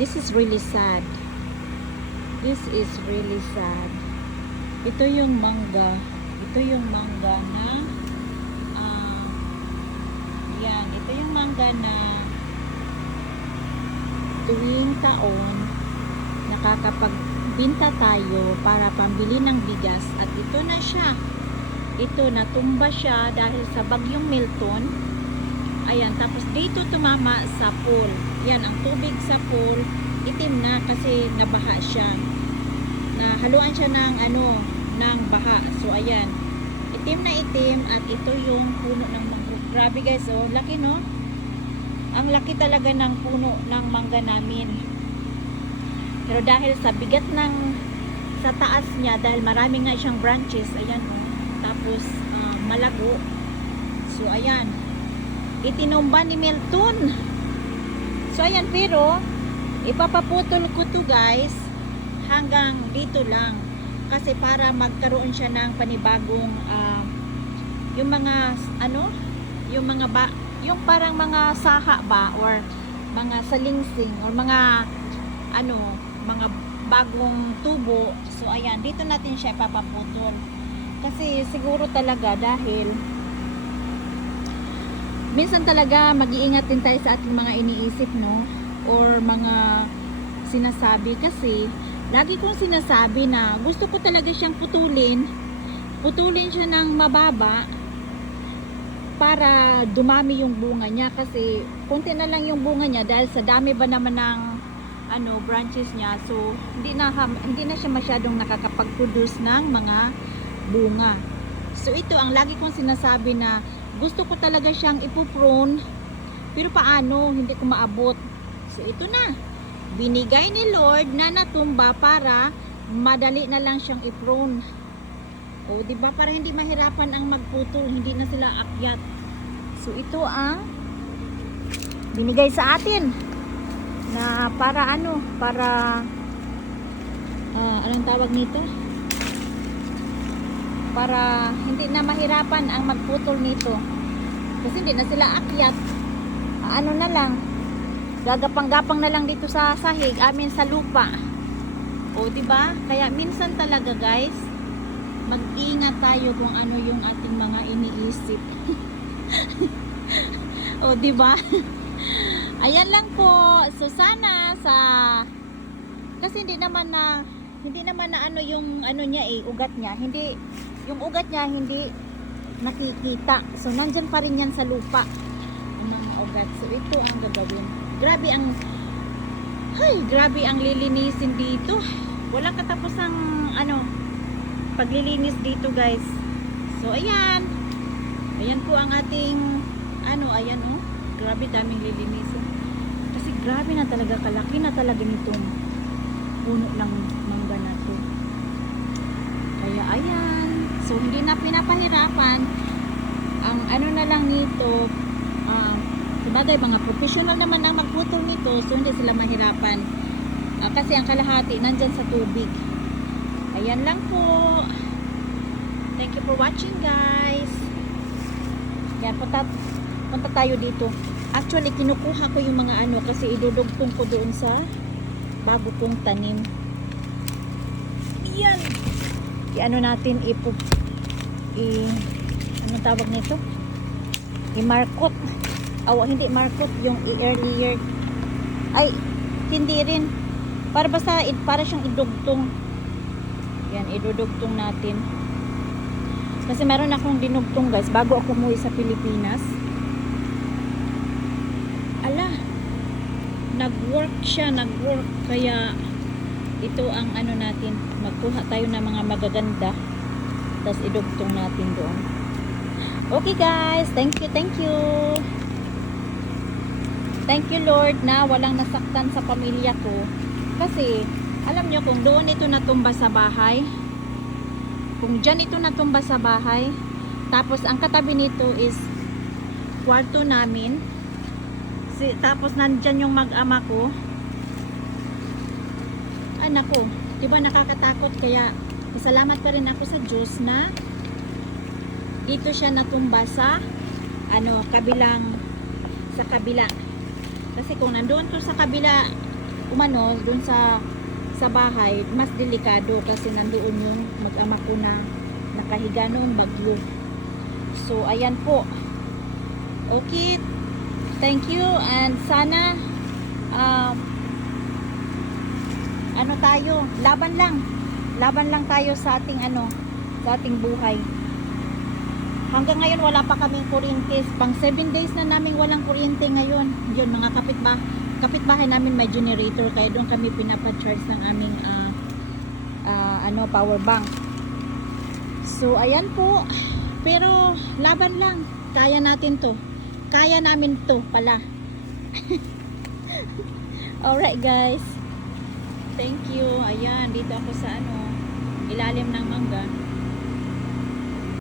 This is really sad. This is really sad. Ito yung mangga. Ito yung mangga na ah, yan. Ito yung mangga na tuwing taon nakakapagbinta tayo para pambili ng bigas at ito na siya ito natumba siya dahil sa bagyong Milton ayan tapos dito tumama sa pool. Yan ang tubig sa pool. Itim na kasi nabaha siya. Nahaluan siya ng ano ng baha. So ayan. Itim na itim at ito yung puno ng mangga grabe guys oh. Laki no? Ang laki talaga ng puno ng mangga namin. Pero dahil sa bigat ng sa taas niya dahil marami nga siyang branches ayan oh. Tapos ah, malago. So ayan itinumba ni Milton. So ayan pero ipapaputol ko to guys hanggang dito lang. Kasi para magkaroon siya ng panibagong ah, yung mga ano yung mga ba yung parang mga saha ba or mga salingsing or mga ano mga bagong tubo. So ayan dito natin siya papaputol kasi siguro talaga dahil minsan talaga mag-iingat din tayo sa ating mga iniisip no? Or mga sinasabi kasi lagi kong sinasabi na gusto ko talaga siyang putulin. Putulin siya ng mababa para dumami yung bunga niya kasi konti na lang yung bunga niya dahil sa dami ba naman ng ano branches niya. So hindi na hindi na siya masyadong nakakapag-produce ng mga bunga. So ito ang lagi kong sinasabi na gusto ko talaga siyang ipuprone pero paano? Hindi ko maabot. So ito na. Binigay ni Lord na natumba para madali na lang siyang iprone. O di ba? Para hindi mahirapan ang magputol hindi na sila akyat. So ito ang binigay sa atin na para ano? Para ah, anong tawag nito para hindi na mahirapan ang magputol nito. Kasi hindi na sila akyat. Ano na lang gagapang-gapang na lang dito sa sahig amin sa lupa. O di ba kaya minsan talaga guys mag-ingat tayo kung ano yung ating mga iniisip. O di ba ayan lang po. So sana sa kasi hindi naman na hindi naman na ano yung ano niya eh ugat niya. Hindi yung ugat niya hindi nakikita. So nandyan pa rin yan sa lupa. Yung mga ugat. So ito ang gagawin. Grabe ang ay grabe ang lilinisin dito. Walang katapusang ano paglilinis dito guys. So ayan. Ayan po ang ating ano ayan oh. Grabe daming lilinisin. Kasi grabe na talaga kalaki na talaga nitong puno ng mangga na to kaya ayan so hindi na pinapahirapan. Ang ano na lang nito um, sabagay mga professional naman ang magputol nito so hindi sila mahirapan. Ah, kasi ang kalahati nandyan sa tubig. Ayan lang po. Thank you for watching guys. Yan punta, punta tayo dito. Actually kinukuha ko yung mga ano kasi idudugtong ko doon sa bago kong tanim. Yan i-ano natin ipo i ano tawag nito? I-markot. Awa hindi markot yung i-earlier ay hindi rin. Para basta para siyang idugtong. Yan idudugtong natin. Kasi meron akong dinugtong guys bago ako umuwi sa Pilipinas. Ala nag-work siya nag-work. Kaya ito ang ano natin magkuha tayo ng mga magaganda tapos idugtong natin doon. Okay guys. Thank you thank you. Thank you Lord na walang nasaktan sa pamilya ko. Kasi alam nyo kung doon ito natumba sa bahay kung dyan ito natumba sa bahay tapos ang katabi nito is kwarto namin si, tapos nandyan yung mag-ama ko anak ko diba nakakatakot? Kaya masalamat pa rin ako sa Diyos na dito siya natumba sa ano kabilang sa kabila kasi kung nandoon to sa kabila umano dun sa sa bahay, mas delikado kasi nandoon yung mag-ama ko na nakahiga noong bagyo. So, ayan po. Okay. Thank you and sana um, ano tayo, laban lang. Laban lang tayo sa ating ano, sa ating buhay. Hanggang ngayon wala pa kaming kuryente. Pang 7 days na namin walang kuryente ngayon. Yun, mga kapitbahay, kapitbahay namin may generator kaya doon kami pinapa-charge ng aming ah, ah, ano, power bank. So, ayan po. Pero, laban lang. Kaya natin to. Kaya namin to pala. Alright guys. Thank you. Ayan, dito ako sa ano, ilalim ng mangga.